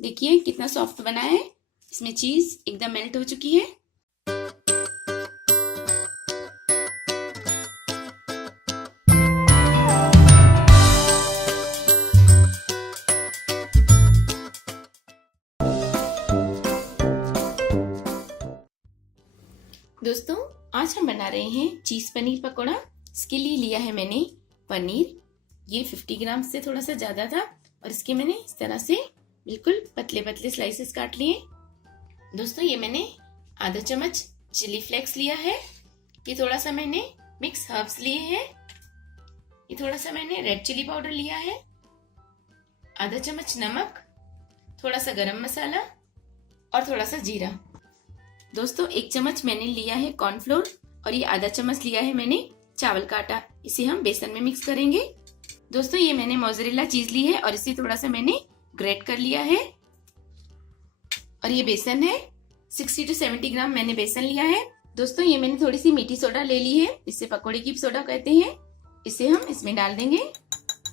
देखिए कितना सॉफ्ट बना है। इसमें चीज एकदम मेल्ट हो चुकी है। दोस्तों आज हम बना रहे हैं चीज पनीर पकौड़ा। इसके लिए लिया है मैंने पनीर। ये 50 ग्राम से थोड़ा सा ज्यादा था और इसके मैंने इस तरह से बिल्कुल पतले पतले स्लाइसेस काट लिए। दोस्तों ये मैंने आधा चम्मच चिली फ्लेक्स लिया है। ये थोड़ा सा मैंने मिक्स हर्ब्स लिए हैं। ये थोड़ा सा मैंने रेड चिली पाउडर लिया है। आधा चम्मच नमक, थोड़ा सा गरम मसाला और थोड़ा सा जीरा। दोस्तों 1 चम्मच मैंने लिया है कॉर्नफ्लोर और ये आधा चम्मच लिया है मैंने चावल का आटा। इसे हम बेसन में मिक्स करेंगे। दोस्तों ये मैंने मोज़रेला चीज ली है और इसे थोड़ा सा मैंने ग्रेट कर लिया है। और ये बेसन है, 60 to 70 ग्राम मैंने बेसन लिया है। दोस्तों ये मैंने थोड़ी सी मीठी सोडा ले ली है, इसे पकौड़े की सोडा कहते हैं। इसे हम इसमें डाल देंगे,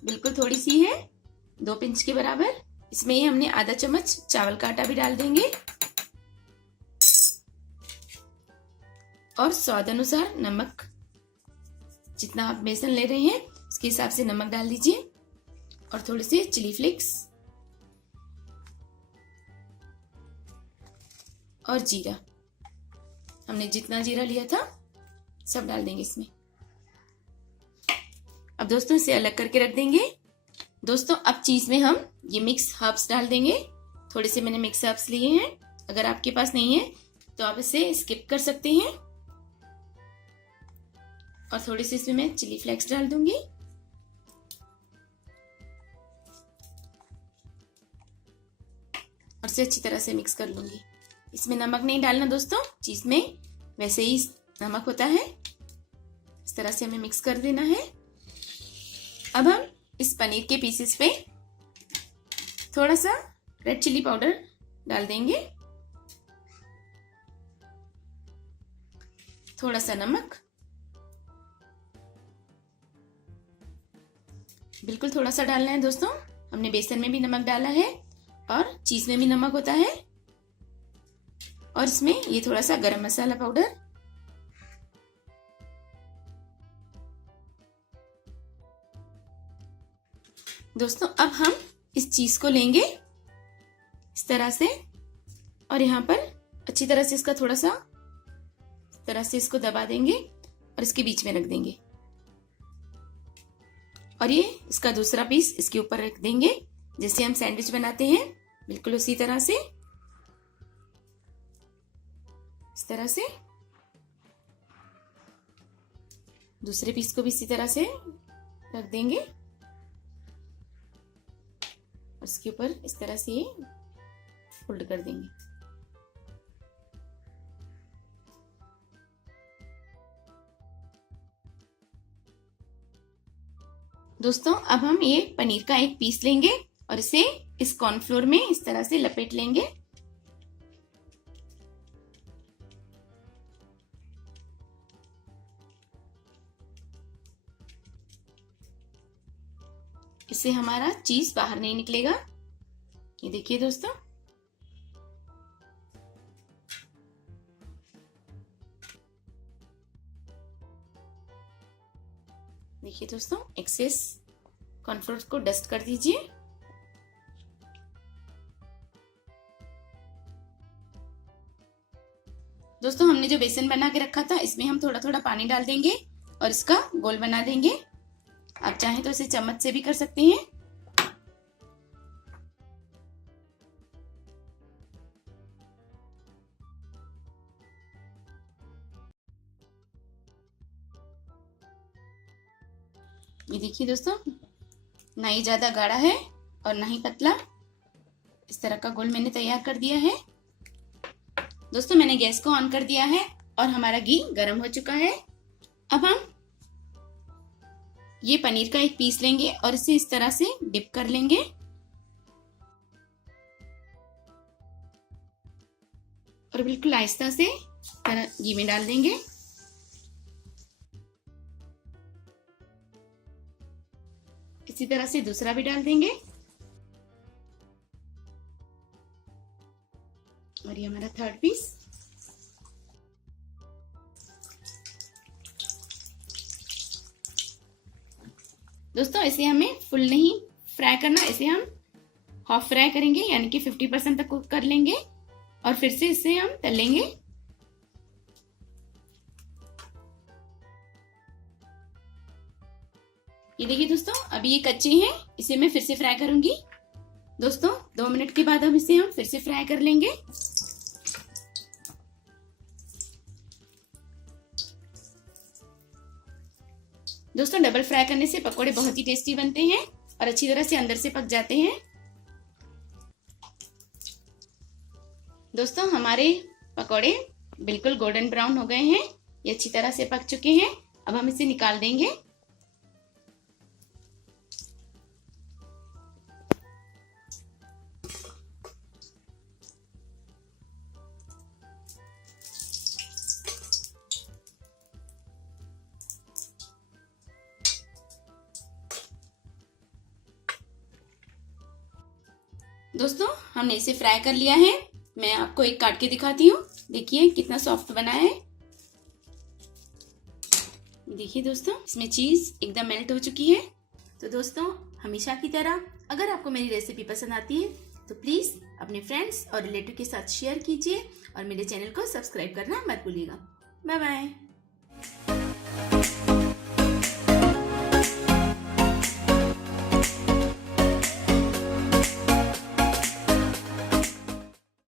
बिल्कुल थोड़ी सी है, 2 पिंच के बराबर। इसमें ही हमने आधा चम्मच चावल का आटा भी डाल देंगे और स्वाद अनुसार नमक। जितना आप बेसन ले रहे हैं उसके हिसाब से नमक डाल दीजिए और थोड़े से चिली फ्लेक्स और जीरा। हमने जितना जीरा लिया था सब डाल देंगे इसमें। अब दोस्तों इसे अलग करके रख देंगे। दोस्तों अब चीज में हम ये मिक्स हर्ब्स डाल देंगे। थोड़े से मैंने मिक्स हर्ब्स लिए हैं, अगर आपके पास नहीं है तो आप इसे स्किप कर सकते हैं। और थोड़ी सी इसमें मैं चिली फ्लेक्स डाल दूंगी और इसे अच्छी तरह से मिक्स कर लूंगी। इसमें नमक नहीं डालना दोस्तों, चीज में वैसे ही नमक होता है। इस तरह से हमें मिक्स कर देना है। अब हम इस पनीर के पीसेस पे थोड़ा सा रेड चिली पाउडर डाल देंगे, थोड़ा सा नमक, बिल्कुल थोड़ा सा डालना है दोस्तों। हमने बेसन में भी नमक डाला है और चीज में भी नमक होता है। और इसमें ये थोड़ा सा गरम मसाला पाउडर। दोस्तों अब हम इस चीज को लेंगे इस तरह से और यहाँ पर अच्छी तरह से इसका थोड़ा सा इस तरह से इसको दबा देंगे और इसके बीच में रख देंगे। और ये इसका दूसरा पीस इसके ऊपर रख देंगे, जैसे हम सैंडविच बनाते हैं बिल्कुल उसी तरह से। इस तरह से दूसरे पीस को भी इसी तरह से रख देंगे और इसके ऊपर इस तरह से ये फोल्ड कर देंगे। दोस्तों अब हम ये पनीर का एक पीस लेंगे और इसे इस कॉर्नफ्लोर में इस तरह से लपेट लेंगे। इससे हमारा चीज बाहर नहीं निकलेगा। ये देखिए दोस्तों, देखिए दोस्तों, एक्सेस कॉर्नफ्लोर को डस्ट कर दीजिए। दोस्तों हमने जो बेसन बना के रखा था इसमें हम थोड़ा थोड़ा पानी डाल देंगे और इसका गोल बना देंगे। आप चाहें तो इसे चम्मच से भी कर सकते हैं। ये देखिए दोस्तों, ना ही ज्यादा गाढ़ा है और ना ही पतला। इस तरह का गोल मैंने तैयार कर दिया है। दोस्तों मैंने गैस को ऑन कर दिया है और हमारा घी गर्म हो चुका है। अब हम ये पनीर का एक पीस लेंगे और इसे इस तरह से डिप कर लेंगे और बिल्कुल आहिस्ता से घी में डाल देंगे। इसी तरह से दूसरा भी डाल देंगे। और ये हमारा थर्ड पीस। दोस्तों इसे हमें फुल नहीं फ्राई करना, इसे हम हाफ फ्राई करेंगे, यानी कि 50% तक कुक कर लेंगे और फिर से इसे हम तलेंगे। ये देखिए दोस्तों, अभी ये कच्चे हैं, इसे मैं फिर से फ्राई करूंगी। दोस्तों 2 मिनट के बाद हम इसे फिर से फ्राई कर लेंगे। दोस्तों डबल फ्राई करने से पकोड़े बहुत ही टेस्टी बनते हैं और अच्छी तरह से अंदर से पक जाते हैं। दोस्तों हमारे पकोड़े बिल्कुल गोल्डन ब्राउन हो गए हैं, ये अच्छी तरह से पक चुके हैं। अब हम इसे निकाल देंगे। दोस्तों हमने इसे फ्राई कर लिया है, मैं आपको एक काट के दिखाती हूँ। देखिए कितना सॉफ्ट बना है। देखिए दोस्तों इसमें चीज एकदम मेल्ट हो चुकी है। तो दोस्तों हमेशा की तरह अगर आपको मेरी रेसिपी पसंद आती है तो प्लीज अपने फ्रेंड्स और रिलेटिव के साथ शेयर कीजिए और मेरे चैनल को सब्सक्राइब करना मत भूलिएगा। Bye bye.